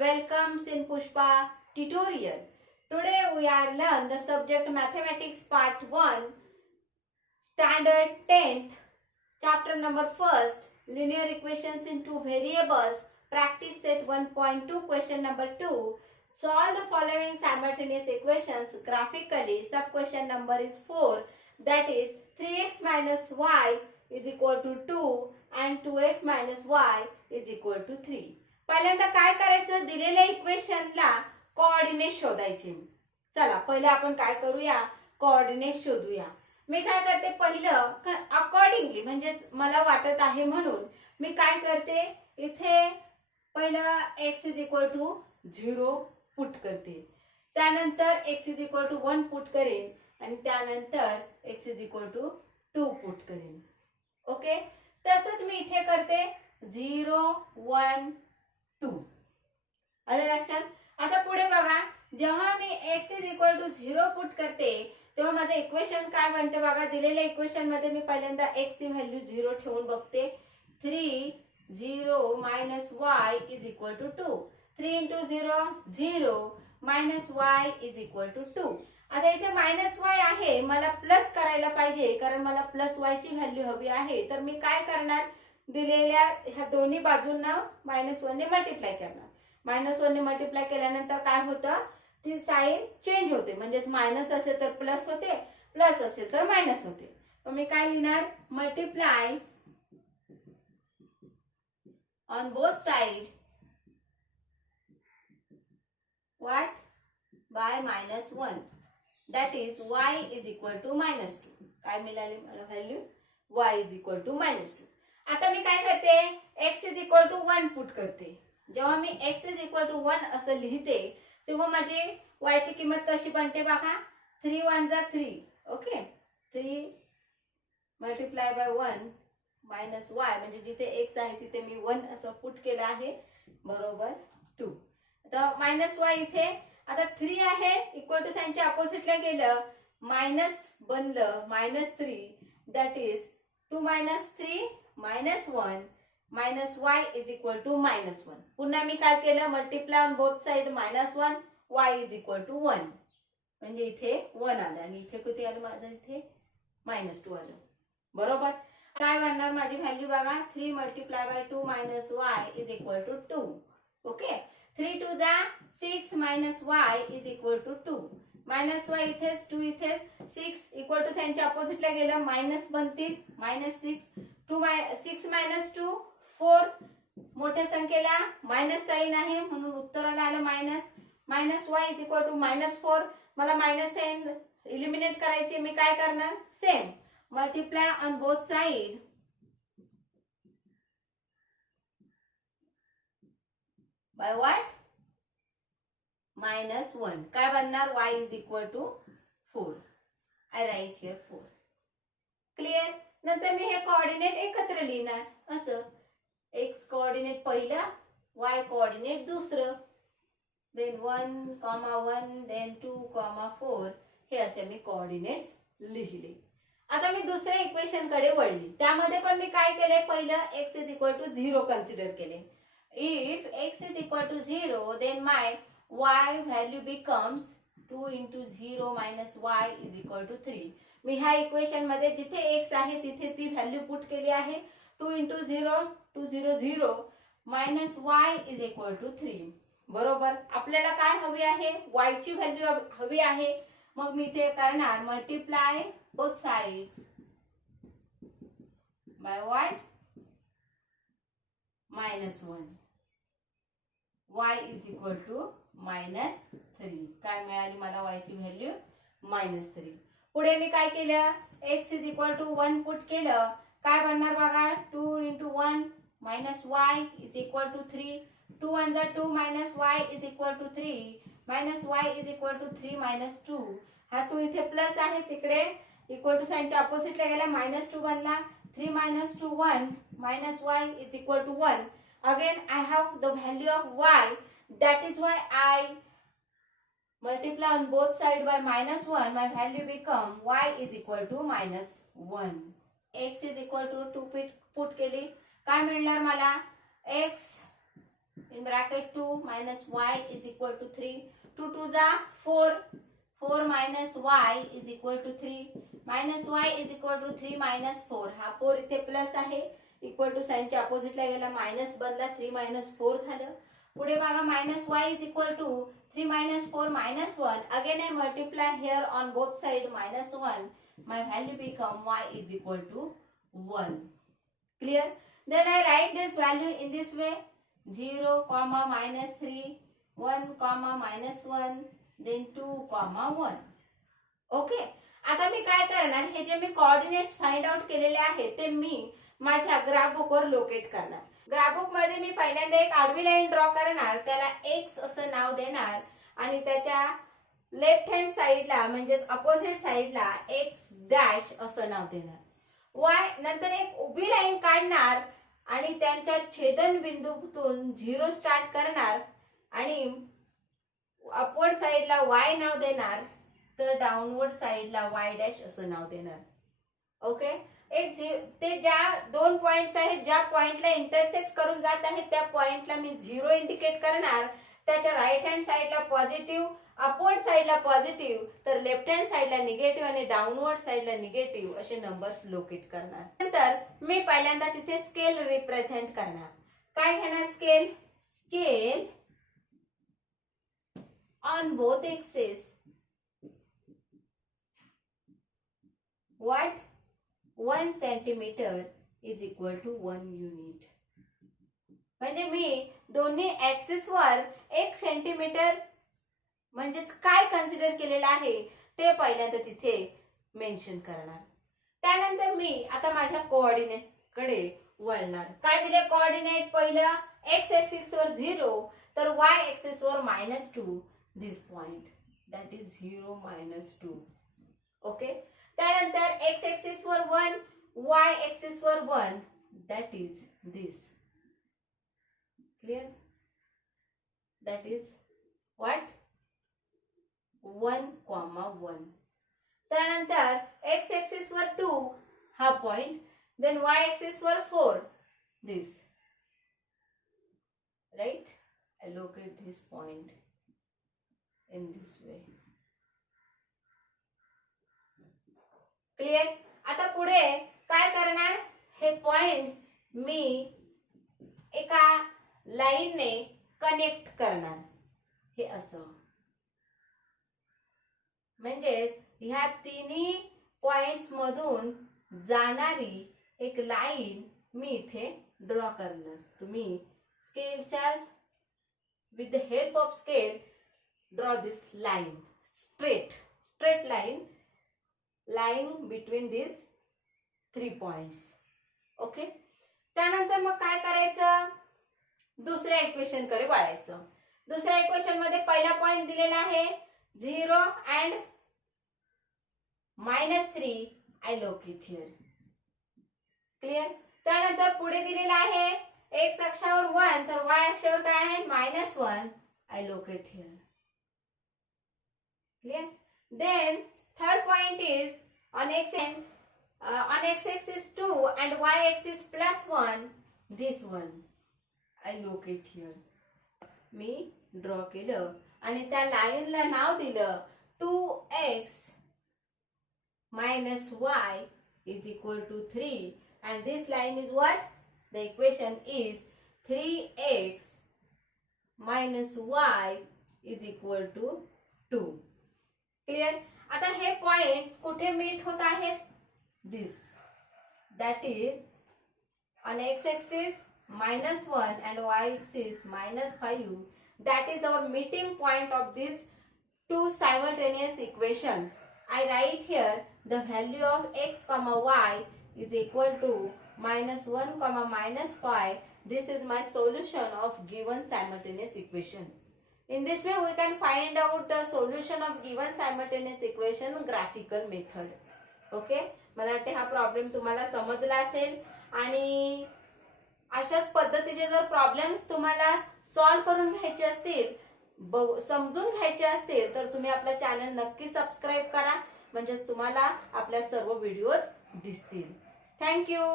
Welcomes in Pushpa tutorial. Today we are learn the subject Mathematics Part 1, Standard 10th, Chapter number 1st, Linear Equations in Two Variables, Practice Set 1.2, Question number 2. Solve the following simultaneous equations graphically. Sub question number is 4, that is 3x minus y is equal to 2 and 2x minus y is equal to 3. पहिल्यांदा काय करायचं, दिलेल्या इक्वेशनला coordinate शोधायचे. चला पहिले आपण काय करूया, कोऑर्डिनेट शोधूया. मी काय करते, पहिलं अकॉर्डिंगली म्हणजे मला वाटत आहे म्हणून मी काय करते, इथे पहिलं x is equal to 0 put करते, त्यानंतर x is equal to 1 put करेन आणि त्यानंतर x is equal to 2 put करेन. ओके, तसंच मी इथे करते 0 1 2. आले लक्षात. आता पुढे बघा, जेव्हा मी x is equal to 0 put करते तेव्हा माझे इक्वेशन काय बनते बघा. दिलेल्या इक्वेशन मध्ये मी पहिल्यांदा x ची व्हॅल्यू 0 ठेवून बघते. 3 0 minus y is equal to 2. 3 into 0 0 minus y is equal to 2. आता इथे मायनस y आहे, मला प्लस करायला पाहिजे कारण मला प्लस y ची व्हॅल्यू हवी आहे. तर मी काय करणार, दिलेल्या ह्या दोन्ही बाजूंना -1 ने मल्टिप्लाय करणार. -1 ने मल्टिप्लाय केल्यानंतर काय होतं, ती साइन चेंज होते. म्हणजे मायनस असेल तर प्लस होते, प्लस असेल तर मायनस होते. मग मी काय लिहिणार, multiply on both side what by -1, that is y is equal to -2. काय मिळाली मला value, y is equal to -2. आता मी काय करते, x is equal to 1 put करते. जेव्हा मी x is equal to 1 असं लिहिते तेव्हा माझी y ची किंमत कशी बनते बघा. 3 1 जा 3. Okay, 3 multiply bye 1 minus y म्हणजे जिथे x आहे तिथे मी 1 असं पुट केलं आहे, बरोबर 2. आता मायनस y इथे आता 3 आहे, इक्वल टू साइनच्या अपोजिटला गेलं, मायनस बनलं -3, that is 2 - 3 -1 minus y is equal to -1. पुन्हा मी काय केलं, multiply on both side -1 y is equal to 1 म्हणजे इथे 1 आलं आणि इथे किती आलं माझं, इथे -2 आलं, बरोबर. काय बनणार माझी व्हॅल्यू बघा, 3 multiply by 2 minus y is equal to 2. Okay, 3 2 जा 6 minus y is equal to 2. Minus y इथेच, 2 इथे, 6 इक्वल टू साइनच्या अपोजिटला गेलं, मायनस बनतील, -6. 6 - 2 4. मोठ्या संख्येला मायनस साइन आहे म्हणून उत्तराला आलं minus. Minus y is equal to -4. मला मायनस साइन एलिमिनेट करायचे, मी काय करणार, same multiply on both side by what, -1. काय बनणार, y is equal to 4. I write here 4. Clear. नंतर मी हे कोऑर्डिनेट एकत्र लिहिणार असं, x कोऑर्डिनेट पहिला, y कोऑर्डिनेट दुसरं, देन 1, 1 देन 2, 4 हे असे मी कोऑर्डिनेट्स लिहिले. आता मी दुसऱ्या इक्वेशन कडे वळली. त्यामध्ये पण मी काय केले, पहिलं x is equal to 0 consider केले. If x is equal to 0, then my y value becomes 2 into 0 minus y is equal to 3. मी ह्या इक्वेशन मध्ये जिथे x आहे तिथे ती व्हॅल्यू पुट केली आहे. 2 into 0 2 0 0 minus y is equal to 3. बरोबर. आपल्याला काय हवी आहे, y ची व्हॅल्यू हवी आहे. मग मी इथे करणार multiply both sides by what, -1. y is equal to -3. काय मिळाली मला y ची व्हॅल्यू -3. पुढे मी काय केलं, x is equal to 1 put केलं. काय बनणार बघा, 2 into 1 minus y is equal to 3. 2 1 जा 2 minus y is equal to 3 minus y is equal to 3 - 2. हा 2 इथे प्लस आहे, तिकडे इक्वल टू साइनच्या अपोजिटला गेला, -2 बनला. 3 - 2 1 minus y is equal to 1. Again I have the value of y, that is why I multiply on both sides by -1. My value become y is equal to -1. x is equal to 2 put केली. काय मिळणार मला, x in bracket 2 minus y is equal to 3. 2 2 जा 4. 4 minus y is equal to 3. Minus y is equal to 3 minus 4. हा 4 इथे plus आहे. Equal to साइनच्या अपोजिटला गेला minus बनला. 3 minus 4 झालं. पुढे बघा minus y is equal to 3 minus 4 minus 1. Again I multiply here on both side minus 1. My value become y is equal to 1. Clear? Then I write this value in this way. 0, minus 3, 1, minus 1, then 2, 1. Okay. आता मी काय करणार, हे जे मी coordinates find out केलेले आहेत ते मी माझ्या graph book वर लोकेट करणार. ग्राफ बुक मध्ये मी पहिल्यांदा एक आडवी लाईन ड्रॉ करणार, त्याला x असं नाव देणार आणि त्याच्या लेफ्ट हँड साइडला म्हणजेच अपोजिट साइडला x डॅश असं नाव देणार. y नंतर एक उभी लाईन काढणार आणि त्यांच्या छेदन बिंदूतून 0 स्टार्ट करणार आणि अपवर्ड साइडला y नाव देणार, तर डाउनवर्ड साइडला y डॅश असं नाव देणार. ओके. ते ज्या दोन पॉइंट्स आहेत, ज्या पॉइंटला इंटरसेक्ट करून जात आहेत त्या पॉइंटला मी 0 इंडिकेट करणार. त्याच्या राईट हँड साइडला पॉझिटिव्ह, अपवर्ड साइडला पॉझिटिव्ह, तर लेफ्ट हँड साइडला निगेटिव्ह आणि डाउनवर्ड साइडला निगेटिव्ह असे नंबर्स लोकेट करणार. नंतर मी पहिल्यांदा तिथे स्केल रिप्रेझेंट करणार. काय घेणार scale? Scale on both axes what 1 centimeter is equal to 1 unit. म्हणजे मी दोन्ही ऍक्सिस वर 1 सेंटीमीटर म्हणजेच काय कन्सिडर केलेलं आहे ते पहिल्यांदा तिथे मेन्शन करणार. त्यानंतर मी आता माझ्या कोऑर्डिनेट कडे वळणार. काय दिले कोऑर्डिनेट? पहिला x एक्सिस वर 0, तर y एक्सिस वर -2. दिस पॉइंट दॅट इज 0 -2. ओके. त्यानंतर x एक्सिस वर 1, y एक्सिस वर 1, that is this. Clear? That is what? 1, 1. त्यानंतर x एक्सिस वर 2 हा पॉइंट, then y एक्सिस वर 4, this. Right? I locate this point in this way. Clear? आता पुढे काय करणार, हे पॉइंट्स मी एका लाईनने कनेक्ट करणार. हे असं म्हणजे ह्या तिन्ही पॉइंट्स मधून जाणारी एक लाईन मी इथे ड्रॉ करणार. तुम्ही स्केलच्या with the help of scale draw this line, straight line lying between these 3 points. Okay. त्यानंतर मग काय करायचं, दुसऱ्या इक्वेशन कडे वळायचं. दुसऱ्या इक्वेशन मध्ये पहिला पॉइंट दिलेला आहे 0 and -3. I locate here. Clear? त्यानंतर पुढे दिलेला आहे x अक्षावर 1, तर y अक्षावर काय आहे -1. I locate here. Clear? Then third point is on x axis 2 and y axis +1, this one I locate here. Me draw केलं आणि त्या लाईनला नाव दिलं 2x minus y is equal to 3, and this line is what? The equation is 3x minus y is equal to 2. Clear? आता हे points कुठे meet होत आहेत? This, that is on x axis -1 and y axis -5. That is our meeting point of these two simultaneous equations. I write here the value of x, y is equal to -1, -5. This is my solution of given simultaneous equation. In this way we can find out the solution of given simultaneous equation graphical method. Okay? मला वाटते हा problem तुम्हाला समजला असेल आणि अशाच पद्धतीचे जर प्रॉब्लेम्स तुम्हाला सॉल्व करून घ्यायचे असतील, समजून घ्यायचे असतील, तर तुम्ही आपला चॅनल नक्की सबस्क्राइब करा, म्हणजे तुम्हाला आपल्या सर्व व्हिडिओज दिसतील. Thank you.